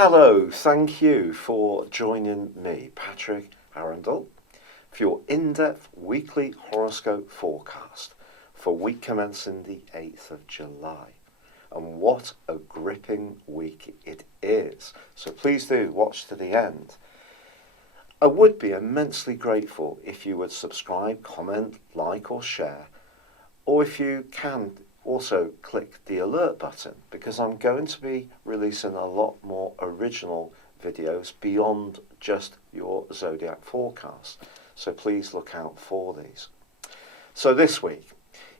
Hello, thank you for joining me, Patrick Arundell, for your in-depth weekly horoscope forecast for week commencing the 8th of July. And what a gripping week it is. So please do watch to the end. I would be immensely grateful if you would subscribe, comment, like or share, or if you can also click the alert button, because I'm going to be releasing a lot more original videos beyond just your Zodiac forecast. So please look out for these. So this week,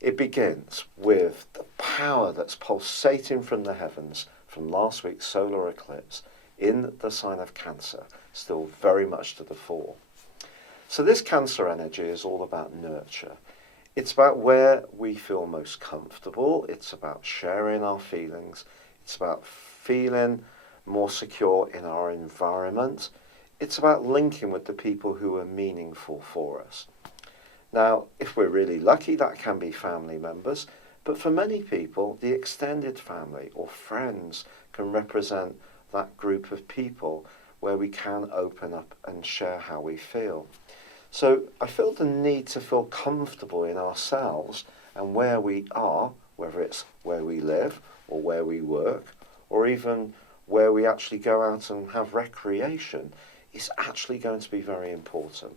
it begins with the power that's pulsating from the heavens from last week's solar eclipse in the sign of Cancer, still very much to the fore. So this Cancer energy is all about nurture. It's about where we feel most comfortable. It's about sharing our feelings. It's about feeling more secure in our environment. It's about linking with the people who are meaningful for us. Now, if we're really lucky, that can be family members, but for many people, the extended family or friends can represent that group of people where we can open up and share how we feel. So I feel the need to feel comfortable in ourselves and where we are, whether it's where we live or where we work, or even where we actually go out and have recreation, is actually going to be very important.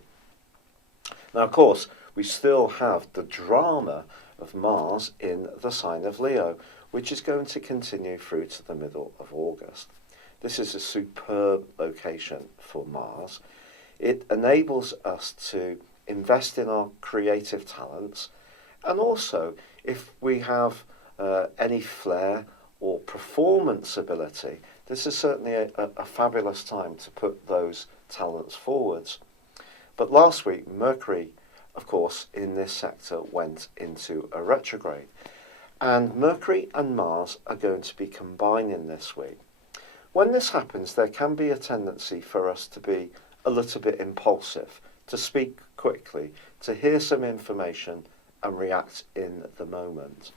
Now, of course, we still have the drama of Mars in the sign of Leo, which is going to continue through to the middle of August. This is a superb location for Mars. It enables us to invest in our creative talents, and also if we have any flair or performance ability, this is certainly a fabulous time to put those talents forwards. But last week, Mercury, of course, in this sector went into a retrograde, and Mercury and Mars are going to be combining this week. When this happens, there can be a tendency for us to be a little bit impulsive, to speak quickly, to hear some information and react in the moment.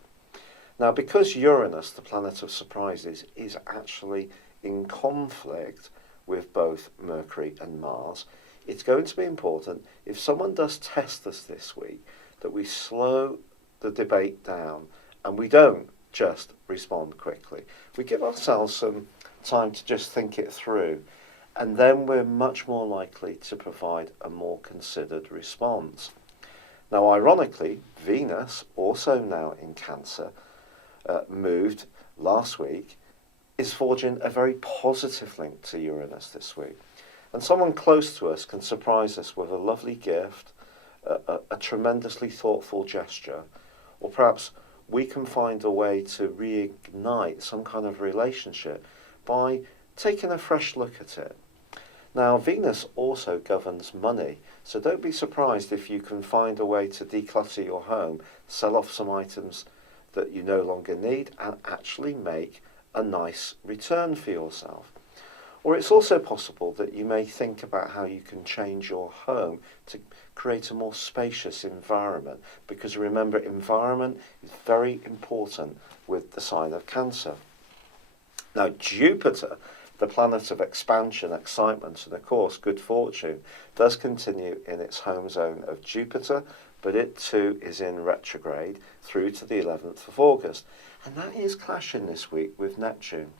Now, because Uranus, the planet of surprises, is actually in conflict with both Mercury and Mars, it's going to be important, if someone does test us this week, that we slow the debate down and we don't just respond quickly. We give ourselves some time to just think it through, and then we're much more likely to provide a more considered response. Now, ironically, Venus, also now in Cancer, moved last week, is forging a very positive link to Uranus this week. And someone close to us can surprise us with a lovely gift, a tremendously thoughtful gesture, or perhaps we can find a way to reignite some kind of relationship by taking a fresh look at it. Now, Venus also governs money, so don't be surprised if you can find a way to declutter your home, sell off some items that you no longer need, and actually make a nice return for yourself. Or it's also possible that you may think about how you can change your home to create a more spacious environment, because remember, environment is very important with the sign of Cancer. Now, Jupiter, the planet of expansion, excitement, and of course good fortune, does continue in its home zone of Jupiter, but it too is in retrograde through to the 11th of August. And that is clashing this week with Neptune.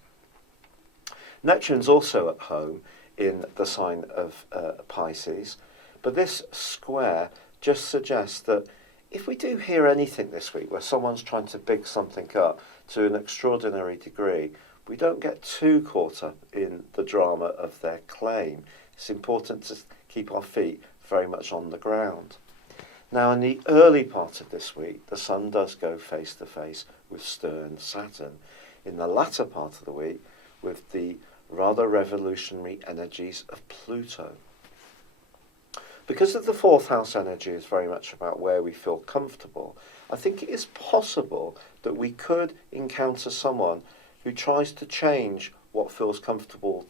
Neptune's also at home in the sign of Pisces, but this square just suggests that if we do hear anything this week where someone's trying to big something up to an extraordinary degree, we don't get too caught up in the drama of their claim. It's important to keep our feet very much on the ground. Now, in the early part of this week, the Sun does go face to face with stern Saturn. In the latter part of the week, with the rather revolutionary energies of Pluto. Because of the fourth house energy is very much about where we feel comfortable, I think it is possible that we could encounter someone who tries to change what feels comfortable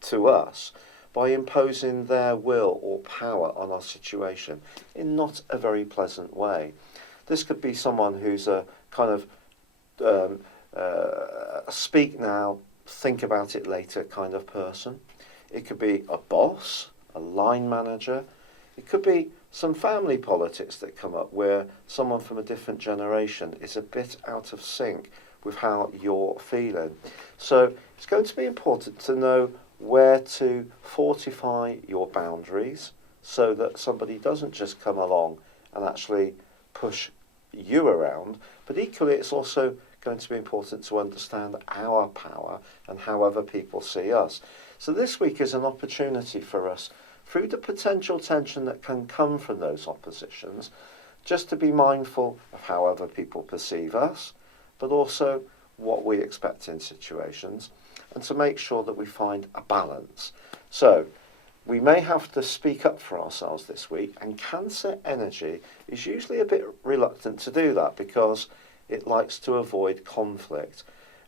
to us by imposing their will or power on our situation in not a very pleasant way. This could be someone who's a kind of speak now, think about it later kind of person. It could be a boss, a line manager. It could be some family politics that come up where someone from a different generation is a bit out of sync with how you're feeling. So it's going to be important to know where to fortify your boundaries so that somebody doesn't just come along and actually push you around, but equally it's also going to be important to understand our power and how other people see us. So this week is an opportunity for us, through the potential tension that can come from those oppositions, just to be mindful of how other people perceive us, but also what we expect in situations, and to make sure that we find a balance. So we may have to speak up for ourselves this week, and Cancer energy is usually a bit reluctant to do that because it likes to avoid conflict.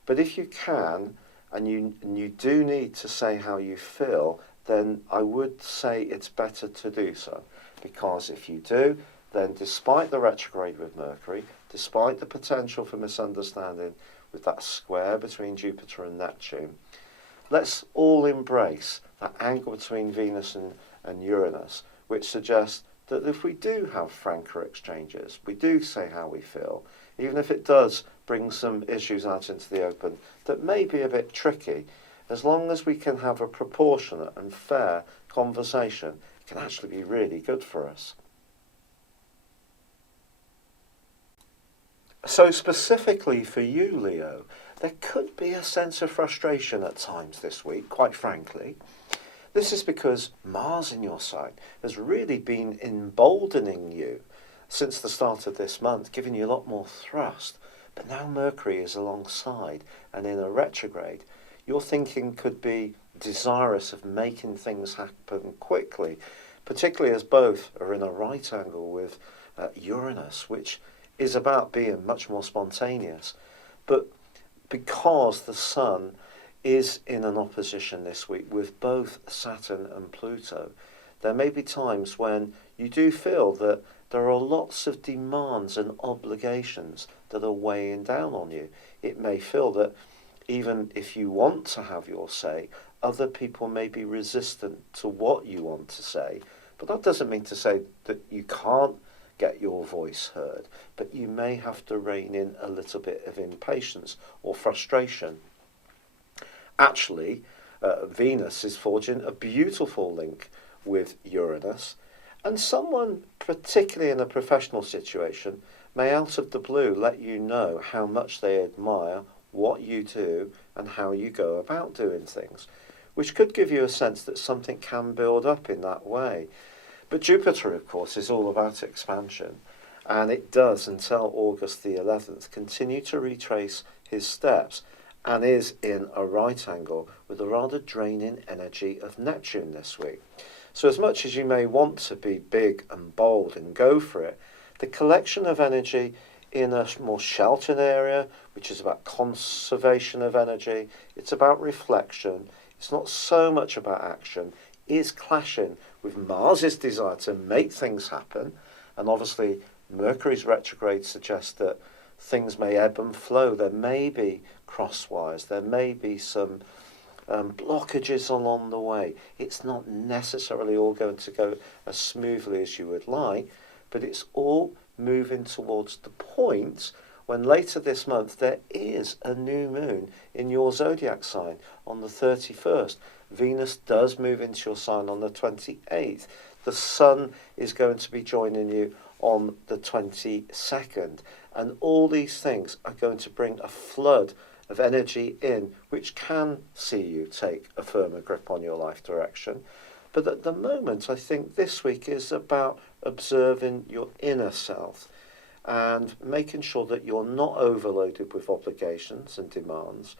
But if you can, and you do need to say how you feel, then I would say it's better to do so. Because if you do, then despite the retrograde with Mercury, despite the potential for misunderstanding with that square between Jupiter and Neptune, let's all embrace that angle between Venus and Uranus, which suggests that if we do have franker exchanges, we do say how we feel, even if it does bring some issues out into the open that may be a bit tricky, as long as we can have a proportionate and fair conversation, it can actually be really good for us. So specifically for you, Leo, there could be a sense of frustration at times this week, quite frankly. This is because Mars in your sign has really been emboldening you since the start of this month, giving you a lot more thrust. But now Mercury is alongside and in a retrograde. Your thinking could be desirous of making things happen quickly, particularly as both are in a right angle with Uranus, which is about being much more spontaneous. But because the Sun is in an opposition this week with both Saturn and Pluto, there may be times when you do feel that there are lots of demands and obligations that are weighing down on you. It may feel that even if you want to have your say, other people may be resistant to what you want to say. But that doesn't mean to say that you can't get your voice heard, but you may have to rein in a little bit of impatience or frustration. Actually, Venus is forging a beautiful link with Uranus, and someone, particularly in a professional situation, may out of the blue let you know how much they admire what you do and how you go about doing things, which could give you a sense that something can build up in that way. But Jupiter, of course, is all about expansion, and it does, until August the 11th, continue to retrace his steps, and is in a right angle with the rather draining energy of Neptune this week. So as much as you may want to be big and bold and go for it, the collection of energy in a more sheltered area, which is about conservation of energy, it's about reflection, it's not so much about action, is clashing with Mars's desire to make things happen. And obviously Mercury's retrograde suggests that things may ebb and flow. There may be crosswires, there may be some blockages along the way. It's not necessarily all going to go as smoothly as you would like, but it's all moving towards the point when later this month there is a new moon in your zodiac sign on the 31st. Venus does move into your sign on the 28th. The Sun is going to be joining you on the 22nd. And all these things are going to bring a flood of energy in, which can see you take a firmer grip on your life direction. But at the moment, I think this week is about observing your inner self and making sure that you're not overloaded with obligations and demands,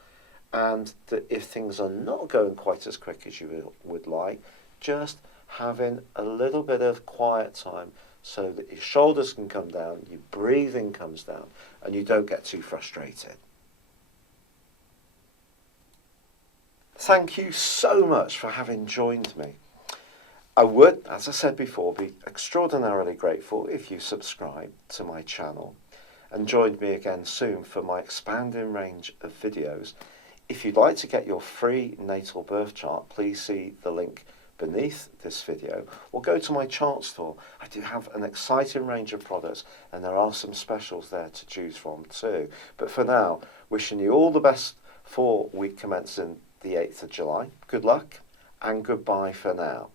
and that if things are not going quite as quick as you would like, just having a little bit of quiet time so that your shoulders can come down, your breathing comes down, and you don't get too frustrated. Thank you so much for having joined me. I would, as I said before, be extraordinarily grateful if you subscribe to my channel and joined me again soon for my expanding range of videos If you'd like to get your free natal birth chart, please see the link beneath this video or go to my chart store. I do have an exciting range of products and there are some specials there to choose from too. But for now, wishing you all the best for week commencing the 8th of July. Good luck and goodbye for now.